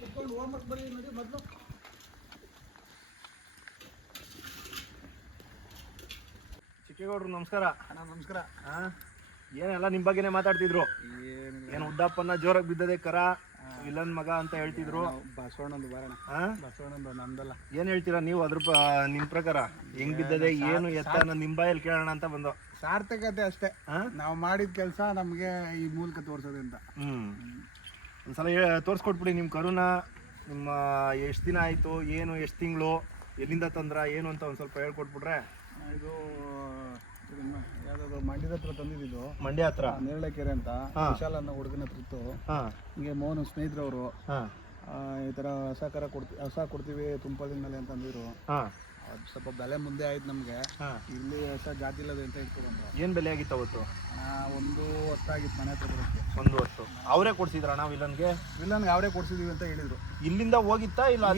ಕುತ್ಕೊಂಡು ಹೋಮ್ವರ್ಕ್ ಬರೀ ನೋಡಿ ಮೊದಲು. ಚಿಕ್ಕೇಗೌಡ್ರು ನಮಸ್ಕಾರ. ಅಣ್ಣ ನಮಸ್ಕಾರ. ಏನೆಲ್ಲ ನಿಮ್ಮ ಬಗ್ಗೆನೇ ಮಾತಾಡ್ತಿದ್ರು. ಏನು ಉದ್ದಪ್ಪನ ಜೋರಾಗಿ ಬಿದ್ದದೆ ಕರ ವಿಲನ್ ಮಗ ಅಂತ ಹೇಳ್ತಿದ್ರು. ಬಸವಣ್ಣಂದು ಬರೋಣ. ಬಸವಣ್ಣಂದು ನಮ್ದಲ್ಲ. ಏನ್ ಹೇಳ್ತೀರಾ ನೀವು ಅದ್ರ ನಿಮ್ ಪ್ರಕಾರ ಹೆಂಗ್ ಬಿದ್ದದೆ ಏನು ಎತ್ತ ನಿಮ್ ಬಾಯಲ್ಲಿ ಕೇಳೋಣ ಅಂತ ಬಂದು. ಸಾರ್ಥಕತೆ ಅಷ್ಟೇ, ನಾವು ಮಾಡಿದ ಕೆಲಸ ನಮ್ಗೆ ಈ ಮೂಲಕ ತೋರ್ಸೋದು ಅಂತ. ಒಂದ್ಸಲ ತೋರ್ಸ್ಕೊಟ್ಬಿಡಿ ನಿಮ್ ಕರುನ. ನಿಮ್ಮ ಎಷ್ಟು ದಿನ ಆಯ್ತು, ಏನು ಎಷ್ಟು ತಿಂಗಳು, ಎಲ್ಲಿಂದ ತಂದ್ರ ಏನು ಅಂತ ಒಂದ್ ಸ್ವಲ್ಪ ಹೇಳ್ಕೊಟ್ಬಿಟ್ರೆ. ಇದು ಯಾವ್ದಾದ್ರು ಮಂಡ್ಯದ ಹತ್ರ ತಂದಿದ್ದು. ಮಂಡ್ಯ ಹತ್ರ ನೇರಳೆಕೆರೆ ಅಂತ ವಿಶಾಲ ಅನ್ನೋ ಹುಡುಗನ ಹತ್ರ ಇತ್ತು. ಹಿಂಗೆ ಮೋಹನ್ ಸ್ನೇಹಿತರವರು ಈ ತರ ಹೊಸ ಕೊಡ್ತೀವಿ ತುಮಕೂರಿನ ಮೇಲೆ ಅಂತ ಅಂದಿರು. ಅದು ಸ್ವಲ್ಪ ಬೆಲೆ ಮುಂದೆ ಆಯ್ತು ನಮ್ಗೆ. ಇಲ್ಲಿ ಹೊಸ ಜಾತಿ ಇಲ್ಲದೆ ಅಂತ ಇಟ್ಕೊಂಡ್ರು. ಏನ್ ಬೆಲೆ ಆಗಿತ್ತು ಅವತ್ತು? ಒಂದು ಹೊತ್ತಾಗಿತ್ತು ಮನೆ ಹತ್ರ ಬರೋಕ್ಕೆ. ಒಂದು ಹೊತ್ತು ಅವರೇ ಕೊಡ್ಸಿದ್ರಣ್ಣ ವಿಲನ್ಗೆ? ವಿಲನ್ಗೆ ಅವರೇ ಕೊಡ್ಸಿದೀವಿ ಅಂತ ಹೇಳಿದ್ರು. ಇಲ್ಲಿಂದ ಹೋಗಿತ್ತಾ ಇಲ್ಲ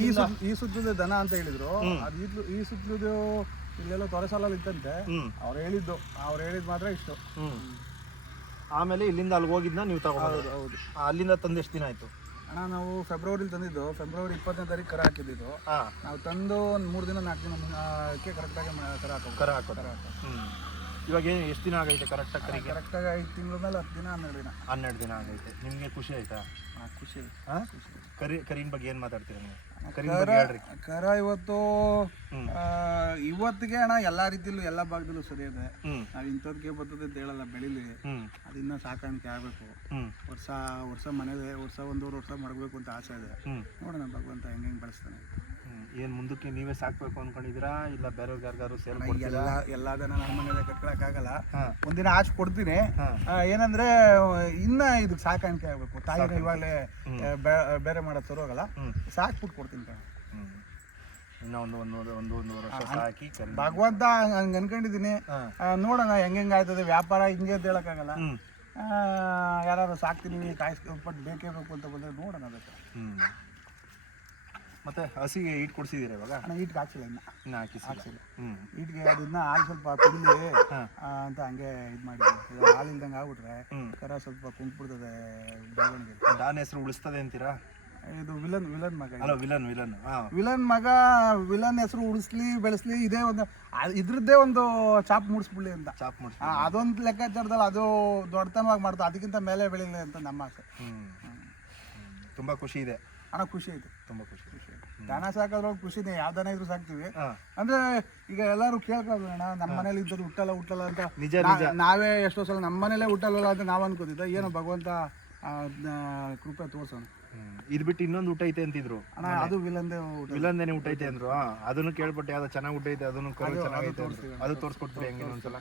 ಈ ಸುತ್ತಲೂ ದನ ಅಂತ ಹೇಳಿದ್ರು. ಅದು ಈ ಸುತ್ತಲೂ ಇಲ್ಲೆಲ್ಲ ತೊರೆಸಾಲಲ್ಲಿ ಇತ್ತಂತೆ. ಅವ್ರು ಹೇಳಿದ್ ಮಾತ್ರ ಇಷ್ಟು. ಆಮೇಲೆ ಇಲ್ಲಿಂದ ಅಲ್ಲಿಗೆ ಹೋಗಿದ್ನ ನೀವು ತಗೊಂಡು? ಹೌದು. ಅಲ್ಲಿಂದ ತಂದು ಎಷ್ಟು ದಿನ ಆಯ್ತು ಅಣ್ಣ? ನಾವು ಫೆಬ್ರವರಿಲಿ ತಂದಿದ್ದು. ಫೆಬ್ರವರಿ 20ನೇ ತಾರೀಕು ಕರ ಹಾಕಿದ್ದು. ನಾವು ತಂದು ಒಂದು 3 ದಿನ 4 ದಿನಕ್ಕೆ ಕರೆಕ್ಟಾಗಿ ಕರ ಹಾಕೋದು. ಇವಾಗ ಏನು ಎಷ್ಟು ದಿನ ಆಗೈತೆ ಕರೆಕ್ಟಾಗಿ? ಕರೆಕ್ಟಾಗಿ 5 ತಿಂಗಳ ಮೇಲೆ 10 ದಿನ 12 ದಿನ ಆಗೈತೆ. ನಿಮಗೆ ಖುಷಿ ಆಯ್ತಾ? ಖುಷಿ. ಕರಿನ ಬಗ್ಗೆ ಏನು ಮಾತಾಡ್ತೀರಾ ನೀವು? ಕರ ಇವತ್ತಿಗೆ ಅಣ್ಣ ಎಲ್ಲಾ ರೀತಿಲೂ ಎಲ್ಲಾ ಭಾಗದಲ್ಲೂ ಸರಿ ಇದೆ. ನಾವ್ ಇಂಥದ್ಕೆ ಬರ್ತದೆ ಅಂತ ಹೇಳಲ್ಲ. ಬೆಳಿಲಿ, ಅದಿನ್ನ ಸಾಕಾಣಿಕೆ ಆಗ್ಬೇಕು. ವರ್ಷ ಮನೇಲಿ ಒಂದೂವರೆ ವರ್ಷ ಮಾಡ್ಬೇಕು ಅಂತ ಆಸೆ ಇದೆ. ನೋಡೋಣ ಭಗವಂತ ಹೆಂಗ್ ಬೆಳೆಸ್ತಾನೆ. ಏನ್ ಮುಂದಕ್ಕೆ ನೀವೇ ಸಾಕ್ಬೇಕು ಅನ್ಕೊಂಡಿದ್ದೀರಾ ಇಲ್ಲ ಬೇರೆಯವ್ರಿಗೆ ಯಾರಿಗಾರು ಸೇರ್ಕೊಡ್ತೀರಾ? ಎಲ್ಲದನ್ನ ನಮ್ಮ ಮನೇಲೆ ಕಟ್ಕೊಳಕ್ಕಾಗಲ್ಲ. ಒಂದಿನ ಆಸೆ ಕೊಡ್ತೀನಿ. ಏನಂದ್ರೆ ಇನ್ನ ಇದಕ್ಕೆ ಸಾಕಾಣಿಕೆ ಆಗ್ಬೇಕು. ತಾಯಿನ ಇವಾಗಲೇ ಬೇರೆ ಮಾಡೋದು ಸರಿ ಹೋಗಲ್ಲ. ಸಾಕ್ಬಿಟ್ಟು ಕೊಡ್ತೀನಿ. ಇನ್ನ ಒಂದು ವರ್ಷ ಸಾಕಿ ಭಗವಂತ ಹಂಗ ಅನ್ಕೊಂಡಿದೀನಿ. ನೋಡೋಣ ಹೆಂಗಾಯ್ತದೆ. ವ್ಯಾಪಾರ ಹಿಂಗೆ ಅಂತ ಹೇಳಕ್ಕಾಗಲ್ಲ. ಯಾರು ಸಾಕ್ತೀನಿ ಕಾಯಿಸ್ಕೊಟ್ಬಿಟ್ಟು ಬೇಕೇ ಬೇಕು ಅಂತ ಬಂದ್ರೆ ನೋಡೋಣ ಅದಕ್ಕೆ. ಮತ್ತೆ ಹಸಿಗೆ ಈಟ್ ಕೊಡ್ಸಿದೀರ ಇವಾಗ? ಈಟ್ಗೆ ಹಾಕ್ಸಿಲ್ಲ, ಇನ್ನ ಹಾಕಿಸಿಲ್ಲ. ಈಟ್ಗೆ ಅದನ್ನ ಹಾಲು ಸ್ವಲ್ಪ ಕುಡಿಲಿ ಅಂತ ಹಂಗೆ ಇದು ಮಾಡಿದ್ವಿ. ಹಾಲು ಇಲ್ದಂಗೆ ಆಗ್ಬಿಟ್ರೆ ಕರ ಸ್ವಲ್ಪ ಕುಂಟ್ಬಿಡ್ತದೆ ಬೆಳವಣಿಗೆ. ದಾನ ಹೆಸರು ಉಳಿಸ್ತದೆ ಅಂತೀರಾ? ಇದು ವಿಲನ್ ಮಗ. ವಿಲನ್ ಹೆಸರು ಉಳಿಸ್ಲಿ ಬೆಳೆಸ್ಲಿ ಇದೇ ಒಂದು ಇದ್ರದ್ದೇ ಒಂದು ಚಾಪ್ ಮೂಡಿಸ್ಬಿಡ್ಲಿ ಅಂತ. ಅದೊಂದು ಲೆಕ್ಕಾಚಾರದಲ್ಲಿ ಅದು ದೊಡ್ಡತನವಾಗಿ ಮಾಡ್ತಾರೆ. ಅದಕ್ಕಿಂತ ಮೇಲೆ ಬೆಳಿಲಿ ಅಂತ ನಮ್ಮ ಆಸೆ. ತುಂಬಾ ಖುಷಿ ಇದೆ ಅಣ್ಣ. ಖುಷಿ ಐತೆ, ತುಂಬಾ ಖುಷಿ. ದನ ಸಾಕೋದ್ರೊಳಗೆ ಖುಷಿನೇ. ಯಾವ ದನ ಇದ್ರು ಸಾಕ್ತಿವಿ. ಅಂದ್ರೆ ಈಗ ಎಲ್ಲಾರು ಕೇಳ್ಕೊಳ್ಳೋಣ, ನಮ್ಮ ಮನೇಲಿ ಇದ್ದದ್ದು ಹುಟ್ಟಲ್ಲ ಅಂತ. ನಾವೇ ಎಷ್ಟೋ ಸಲ ನಮ್ಮ ಮನೇಲೆ ಹುಟ್ಟಲ್ವಲ್ಲ ಅಂತ ನಾವ್ ಅನ್ಕೋತಿದ್ದ. ಏನೋ ಭಗವಂತ ಕೃಪೆ ತೋರ್ಸೋಣ. ಇದ್ ಬಿಟ್ಟು ಇನ್ನೊಂದು ಊಟ ಐತೆ ಅಂತಿದ್ರು ಅಣ್ಣ. ಅದು ವಿಲನ್ದೇನೆ ಊಟ ಐತೆ ಅಂದ್ರು. ಅದನ್ನು ಕೇಳ್ಬಿಟ್ಟು ಯಾವ್ದು ಚೆನ್ನಾಗಿ ಊಟ ಐತೆ ಅದನ್ನು ಚೆನ್ನಾಗೈತೆ ಅದು ತೋರ್ಸ್ಕೊಟ್ಬಿಡಿ ಹೆಂಗೆ ಒಂದ್ಸಲ.